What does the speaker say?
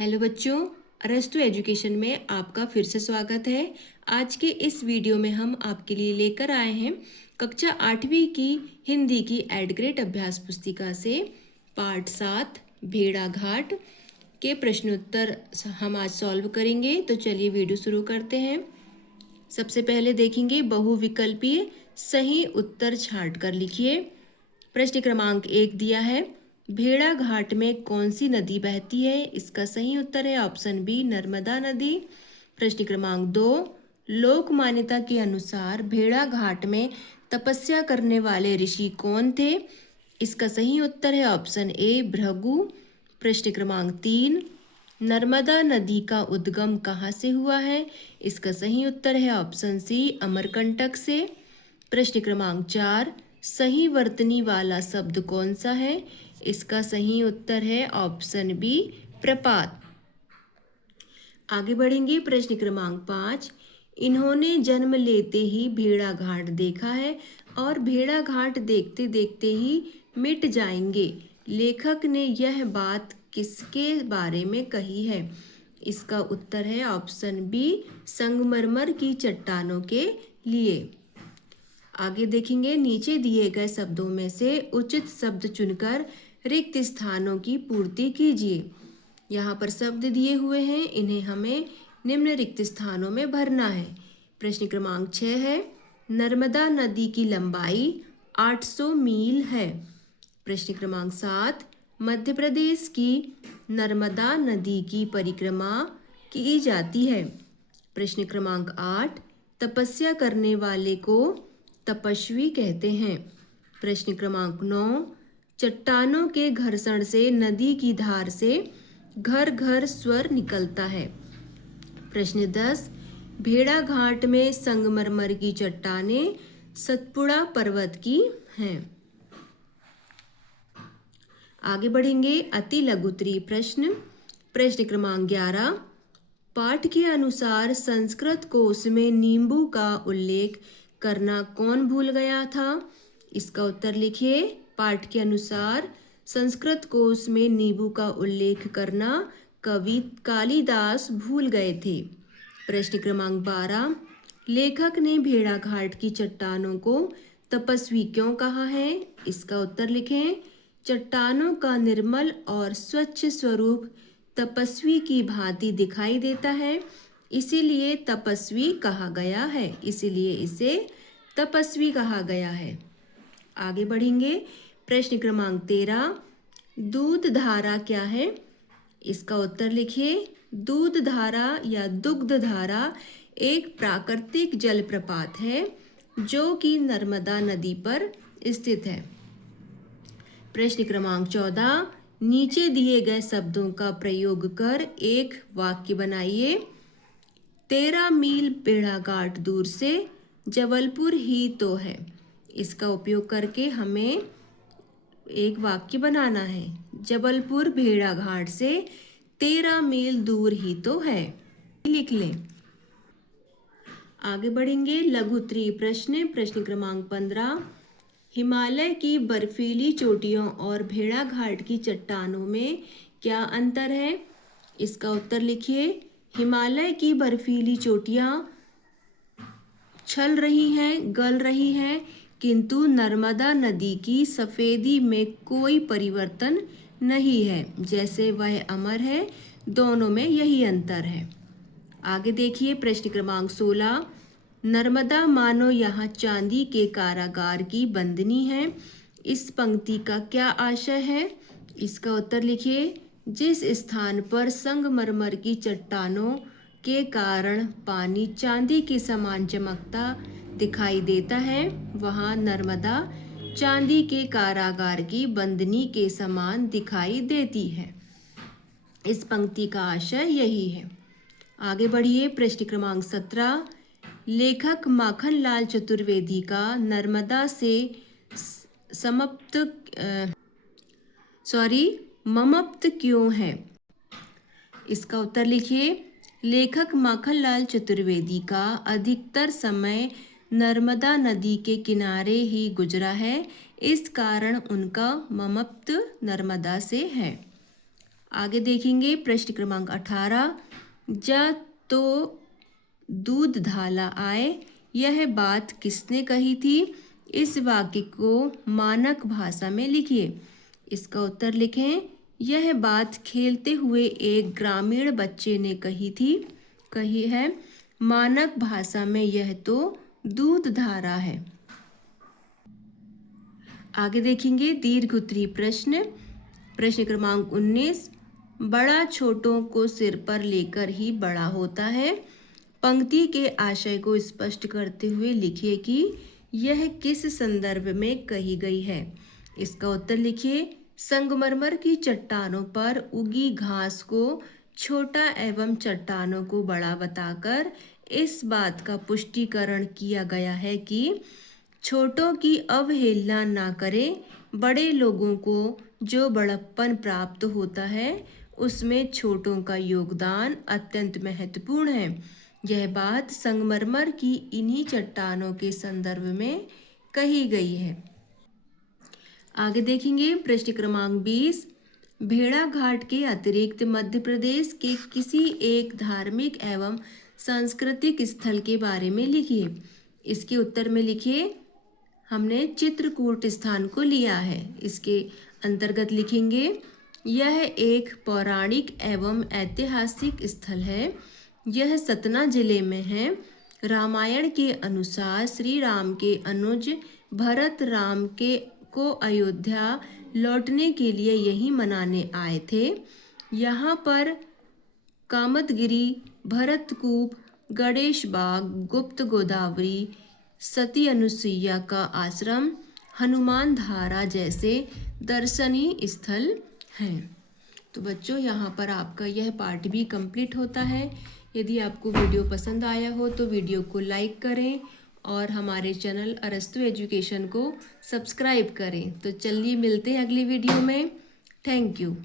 Hello बच्चों, अरस्तु education में आपका फिर से स्वागत है। आज के इस वीडियो में हम आपके लिए लेकर आए हैं कक्षा 8वीं की हिंदी की एड ग्रेड अभ्यास पुस्तिका से पार्ट 7 भेड़ाघाट के प्रश्नोत्तर हम आज सॉल्व करेंगे। तो चलिए वीडियो शुरू करते हैं। सबसे पहले देखेंगे बहुविकल्पीय सही उत्तर छांट कर लिखिए। प्रश्न क्रमांक 1 दिया है, भेड़ाघाट में कौन सी नदी बहती है? इसका सही उत्तर है ऑप्शन बी, नर्मदा नदी। प्रश्न क्रमांक 2, लोक मान्यता के अनुसार भेड़ाघाट में तपस्या करने वाले ऋषि कौन थे? इसका सही उत्तर है ऑप्शन ए, भृगु। प्रश्न क्रमांक 3, नर्मदा नदी का उद्गम कहाँ से हुआ है? इसका सही उत्तर है ऑप्शन सी, अमरकंटक से। प्रश्न क्रमांक 4, सही वर्तनी वाला शब्द कौन सा है? इसका सही उत्तर है ऑप्शन बी, प्रपात। आगे बढ़ेंगे। प्रश्न क्रमांक 5, इन्होंने जन्म लेते ही भेड़ाघाट देखा है और भेड़ाघाट देखते देखते ही मिट जाएंगे। लेखक ने यह बात किसके बारे में कही है? इसका उत्तर है ऑप्शन बी, संगमरमर की चट्टानों के लिए। आगे देखेंगे, नीचे दिए गए शब्दों में से उचित शब्द चुनकर रिक्त स्थानों की पूर्ति कीजिए। यहाँ पर शब्द दिए हुए हैं, इन्हें हमें निम्न रिक्त स्थानों में भरना है। प्रश्न क्रमांक 6 है, नर्मदा नदी की लंबाई 800 मील है। प्रश्न क्रमांक 7, मध्य प्रदेश की नर्मदा नदी की परिक्रमा की जाती है। प्रश्न क्रमांक 8, तपस्या करने वाले को तपस्वी कहते हैं। प्रश्न क्रमांक 9, चट्टानों के घर्षण से नदी की धार से घर घर स्वर निकलता है। प्रश्न 10, भेड़ाघाट में संगमरमर की चट्टानें सतपुड़ा पर्वत की हैं। आगे बढ़ेंगे, अति लघुत्तरीय प्रश्न। प्रश्न क्रमांक 11, पाठ के अनुसार संस्कृत कोश में नींबू का उल्लेख करना कौन भूल गया था? इसका उत्तर लिखिए। पाठ के अनुसार संस्कृत कोश में नींबू का उल्लेख करना कवि कालिदास भूल गए थे। प्रश्न क्रमांक 12, लेखक ने भेड़ाघाट की चट्टानों को तपस्वी क्यों कहा है? इसका उत्तर लिखें। चट्टानों का निर्मल और स्वच्छ स्वरूप तपस्वी की भांति दिखाई देता है, इसीलिए तपस्वी कहा गया है। इसीलिए इसे तपस्वी कहा गया है। आगे बढ़ेंगे। प्रश्न क्रमांक 13, दूध धारा क्या है? इसका उत्तर लिखिए। दूध धारा या दुग्ध धारा एक प्राकृतिक जलप्रपात है जो कि नर्मदा नदी पर स्थित है। प्रश्न क्रमांक 14, नीचे दिए गए शब्दों का प्रयोग कर एक वाक्य बनाइए। 13 मील भेड़ाघाट दूर से जबलपुर ही तो है। इसका उपयोग करके हमें एक वाक्य बनाना है। जबलपुर भेड़ाघाट से 13 मील दूर ही तो है, लिख लें। आगे बढ़ेंगे। लघुत्तरीय प्रश्न। प्रश्न क्रमांक 15, हिमालय की बर्फीली चोटियों और भेड़ाघाट की चट्टानों में क्या अंतर है? इसका उत्तर लिखिए। हिमालय की बर्फीली चोटियाँ छल रही हैं, गल रही हैं, किंतु नर्मदा नदी की सफ़ेदी में कोई परिवर्तन नहीं है, जैसे वह अमर है। दोनों में यही अंतर है। आगे देखिए। प्रश्न क्रमांक 16, नर्मदा मानो यहाँ चांदी के कारागार की बंदनी है। इस पंक्ति का क्या आशय है? इसका उत्तर लिखिए। जिस स्थान पर संगमरमर की चट्टानों के कारण पानी चांदी के समान चमकता दिखाई देता है, वहाँ नर्मदा चांदी के कारागार की बंदनी के समान दिखाई देती है। इस पंक्ति का आशय यही है। आगे बढ़िए। प्रश्न क्रमांक 17, लेखक माखनलाल चतुर्वेदी का नर्मदा से ममप्त क्यों है? इसका उत्तर लिखिए। लेखक माखनलाल चतुर्वेदी का अधिकतर समय नर्मदा नदी के किनारे ही गुजरा है, इस कारण उनका ममप्त नर्मदा से है। आगे देखेंगे प्रश्न क्रमांक 18। जा तो दूध धाला आए, यह बात किसने कही थी? इस वाक्य को मानक भाषा में लिखिए। इसका उत्तर लिखें। यह बात खेलते हुए एक ग्रामीण बच्चे ने कही है। मानक भाषा में यह तो दूध धारा है। आगे देखेंगे दीर्घ उत्तरीय प्रश्न। प्रश्न क्रमांक 19। बड़ा छोटों को सिर पर लेकर ही बड़ा होता है। पंक्ति के आशय को स्पष्ट करते हुए लिखिए कि यह किस संदर्भ में कही गई है। इसका उत्तर लिखिए। संगमरमर की चट्टानों पर उगी घास को छोटा एवं चट्टानों को बड़ा बताकर इस बात का पुष्टिकरण किया गया है कि छोटों की अवहेलना ना करें। बड़े लोगों को जो बड़प्पन प्राप्त होता है उसमें छोटों का योगदान अत्यंत महत्वपूर्ण है। यह बात संगमरमर की इन्हीं चट्टानों के संदर्भ में कही गई है। आगे देखेंगे प्रश्न क्रमांक 20। भेड़ाघाट के अतिरिक्त मध्य प्रदेश के किसी एक धार्मिक एवं सांस्कृतिक स्थल के बारे में लिखिए। इसके उत्तर में लिखिए। हमने चित्रकूट स्थान को लिया है। इसके अंतर्गत लिखेंगे। यह एक पौराणिक एवं ऐतिहासिक स्थल है। यह सतना जिले में है। रामायण के अनुसार श्री राम के अनुज भरत राम को अयोध्या लौटने के लिए यहीं मनाने आए थे। यहाँ पर कामतगिरी, भरतकूप, गणेश बाग, गुप्त गोदावरी, सती अनुसुईया का आश्रम, हनुमान धारा जैसे दर्शनीय स्थल हैं। तो बच्चों यहाँ पर आपका यह पार्ट भी कंप्लीट होता है। यदि आपको वीडियो पसंद आया हो तो वीडियो को लाइक करें और हमारे चैनल अरस्तु एजुकेशन को सब्सक्राइब करें। तो चलिए मिलते हैं अगली वीडियो में। Thank you.